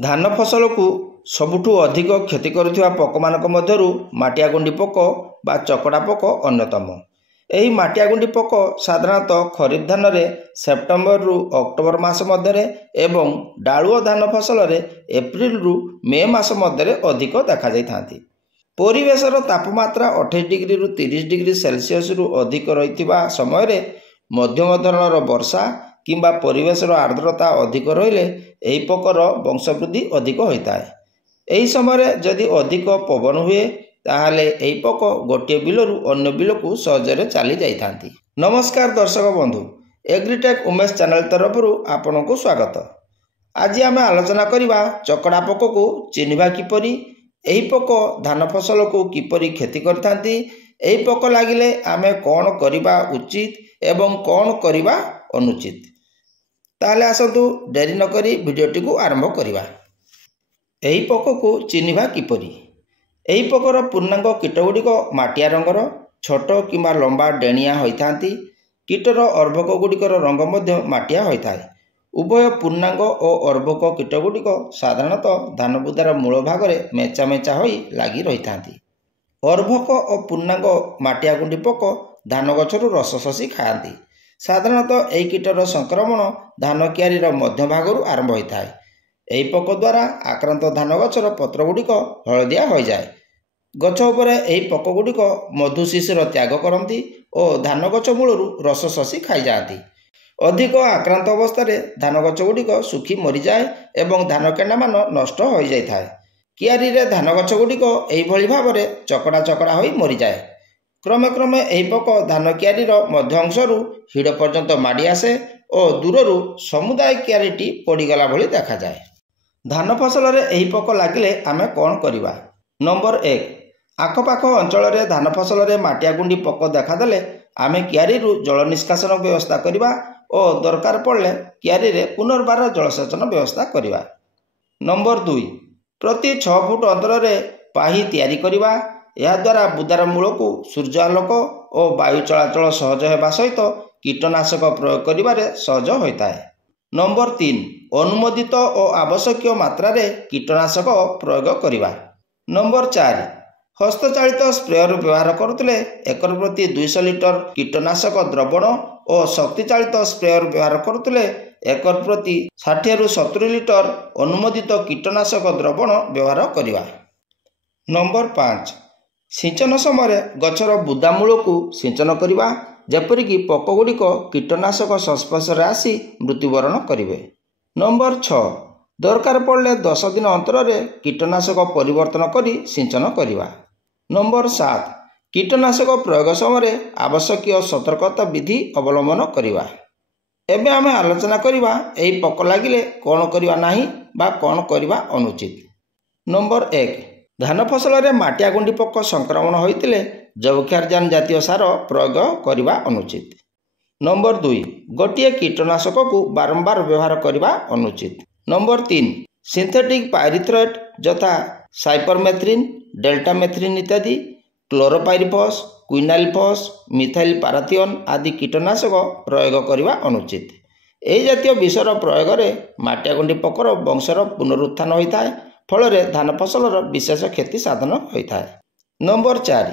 धान फसल को सबुठु अधिक क्षति करुवा पोक मध्यरु माटियागुंडी पोक बा चकड़ा पोक अन्यतम। यही माटियागुंडी पोक साधारणतः खरीफ धान में सेप्टेम्बर रु अक्टोबर मास मध्य एवं डालुआ धान फसल में एप्रिल रु मे मास मध्य अधिक देखा जाती। परिवेशर तापमात्रा 28 डिग्री रु 30 डिग्री सेल्सियस रु अधिक रही समय मध्यम धरणर वर्षा किंबा परिवेशर आर्द्रता अधिक रहिले एही पोकर वंशवृद्धि अधिक होता है। यही समय जदि अधिक पवन हुए ताहले एही पोक गोटे बिलरू अन्य बिल को सहजरे चली जाइथांती। नमस्कार दर्शक बंधु, एग्रीटेक उमेश चैनल तरफ आपन को स्वागत। आज आम आलोचना करवा चकड़ा पोक को चिन्हवा किपरि, एही पोक धान फसल को किपरि क्षति करथांती, एही पोक लागिले आमे कौन करवा उचित एवं कौन करवा अनुचित। ताहले आसतु डेरी न करी वीडियोटी को आरंभ करिबा। एही पोक को चिन्हवा किपरि। एही पोकर पूर्णांग कीटगुड़िक माटिया रंगर छोट किंबा लंबा डेणिया होइथांती। कीटर अर्भक गुड़िकर रंग मध्य माटिया होइथाय। उभय पूर्णांग और अर्भक कीटगुड़िक साधारणतः धान बुदार मूल भागरे मेचा मेचा होई लागी रहिथांती। अर्भक और पूर्णांग माटियागुंडी पोक धान गछरु रस शोषी खाआंती। साधारणतः यही कीटर संक्रमण धान क्यारीर मध्य भागरू आरंभ होता है। यही पोक द्वारा आक्रांत धान गछर पत्र गुड़िक हलदिया हो जाए। गछ उपरे यही पोक गुड़िक मधु शिशिर त्याग करती और धान गछ मूलरू रस शोषी खाई जाती। अधिक आक्रांत अवस्था धान गछ गुड़िक सुखी मरी जाए एवं धान केंडा मान नष्ट हो जाए। क्यारी रे धान गछ गुड़िक एही भाव में चकड़ा चकड़ा हो मरी जाए। क्रमे क्रमे यही पोक धान क्यारीर मध्य अंशरू हिड़ पर्यंत माड़ी आसे और दूररू समुदाय क्यारीटी पड़गला भली देखा जाए। धान फसल में यही पोक लगिले आमे कौन करवा। नंबर 1, आखपाख अंचल में धान फसल में माटियागुंडी पोक देखादेले आमे क्यारी जल निष्कासन व्यवस्था करवा और दरकार पड़े क्यारी रे पुनर्बार जलसेचन व्यवस्था करवा। नंबर 2, प्रति 6 फुट अंतर में पाही तैयारी करवा। यह द्वारा बुदार मूल को सूर्य आलोक और वायु चलाचल सहज होगा सहित कीटनाशक प्रयोग करिबारे सहज होता है। नंबर 3, अनुमोदित और आवश्यक मात्रा रे कीटनाशक प्रयोग करिबा। नंबर 4, हस्तचालित स्प्रेयर व्यवहार करुले एकर प्रति 200 लिटर कीटनाशक द्रवण और शक्तिचालित स्प्रेयर व्यवहार करुले एकर प्रति 60 रु 70 लिटर अनुमोदित कीटनाशक द्रवण व्यवहार करिबा। नंबर 5, सिंचन समय गछर बुदा मूल को सिंचन करवा जेपरिक पोक गुड़िक कीटनाशक संस्पर्श आसी मृत्युवरण करेंगे। नंबर 6, दरकार पड़े 10 दिन अंतर में कीटनाशक परिवर्तन करी सिंचन करवा। नंबर 7, कीटनाशक प्रयोग समय आवश्यक सतर्कता विधि अवलंबन करवा। एबे आमे आलोचना करवा एही पोक लागिले कौन करवा नाही बा कौन करवा अनुचित। नंबर 1, धान फसल में माटियागुंडी पोक संक्रमण होइतिले जैवक्षारजान जातीय सार प्रयोग करवा अनुचित। नंबर 2, गोटे कीटनाशक को बारंबार व्यवहार करवा अनुचित। नंबर 3, सिंथेटिक पायरिथ्रेट यथा साइपरमेथ्रिन, डेल्टामेथ्रिन इत्यादि, क्लोरोपाइरिफॉस, क्विनाल्फॉस, मिथाइल पाराथियन आदि कीटनाशक प्रयोग करवा अनुचित। यही जातीय विषर प्रयोग में माटियागुंडी पोकर वंशर पुनरुत्थान होता है, फल धान फसलर विशेष क्षति साधन होता है। नंबर 4,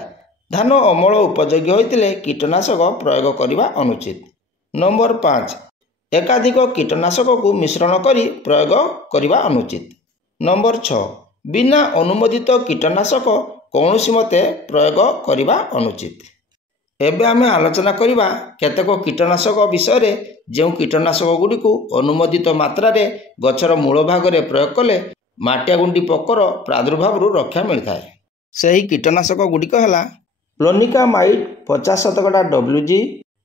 धान अमल उपयोगी होइतिले कीटनाशक प्रयोग करवा अनुचित। नंबर 5, एकाधिक कीटनाशक को मिश्रण करी प्रयोग करवा अनुचित। नंबर 6, बिना अनुमोदित कीटनाशक कौनसी मते प्रयोग करवा अनुचित। एबे आमे आलोचना करवा केतेक कीटनाशक विषय रे जो कीटनाशक गुड़ी को अनुमोदित मात्रा रे गछर मूल भाग में प्रयोग कले माटियागुंडी पोकर प्रादुर्भाव रक्षा मिलता है। सही कीटनाशक गुड़िक है प्लोनिकामाइड 50% WG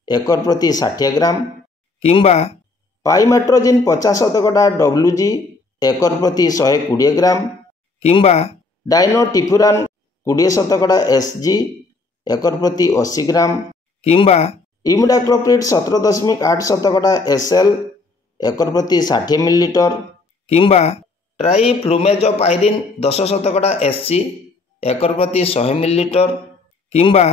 एकर प्रति 60 ग्राम किंबा पाइमेट्रोजिन 50% WG एकर प्रति 120 ग्राम किंबा डाइनोटिफ्यूरान 20% SG एकर प्रति 80 ग्राम किंबा इमिडाक्लोप्रिड 17.8% SL एकर प्रति 60 मिलीलीटर किंबा ट्राइफ्लुमेजोपाइरिन 10% SC एकर प्रति 100 मिलीलीटर किंबा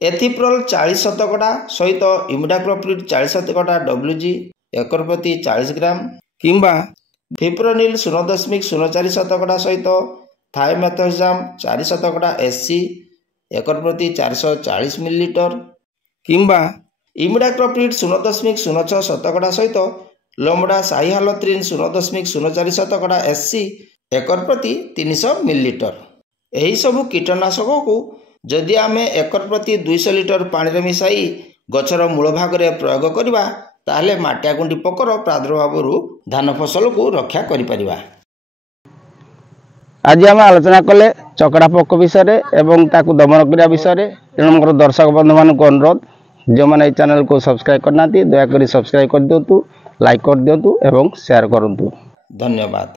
एथिप्रोल 40% सहित इमिडाक्लोप्रिड 40% WG एकर प्रति 40 ग्राम किंबा ଫିପ୍ରୋନିଲ୍ 0.04 ଶତକଡ଼ା ସହିତ ଥାଇମେଥୋକ୍ସାମ୍ 4 ଶତକଡ଼ା SC ଏକର ପ୍ରତି 440 ମିଲିଲିଟର କିମ୍ବା ଇମିଡାକ୍ଲୋପ୍ରିଡ୍ 0.06 ଶତକଡ଼ା ସହିତ ଲମ୍ବଡା ସାଇହାଲୋଥ୍ରିନ୍ 0.04 ଶତକଡ଼ା SC ଏକର ପ୍ରତି 300 ମିଲିଲିଟର। ଏହିସବୁ କୀଟନାଶକକୁ ଯଦି ଆମେ ଏକର ପ୍ରତି 200 ଲିଟର ପାଣିରେ ମିଶାଇ ଗଛର ମୂଳ ଭାଗରେ ପ୍ରୟୋଗ କରିବା ତାହେଲେ ମାଟିଆଗୁଣ୍ଡି ପୋକର ପ୍ରାଦୁର୍ଭାବରୁ ଧାନ ଫସଲକୁ ରକ୍ଷା କରିପାରିବା। आज आम आलोचना कले चकड़ा पोक विषय एवं ताकू दमन करने विषय। तेणु मोर दर्शक बंधु मान अनुरोध जो मैंने चैनल को सब्सक्राइब करना दयाकोरी सब्सक्राइब कर दिंतु, लाइक कर दिंतु एवं शेयर करंतु। धन्यवाद।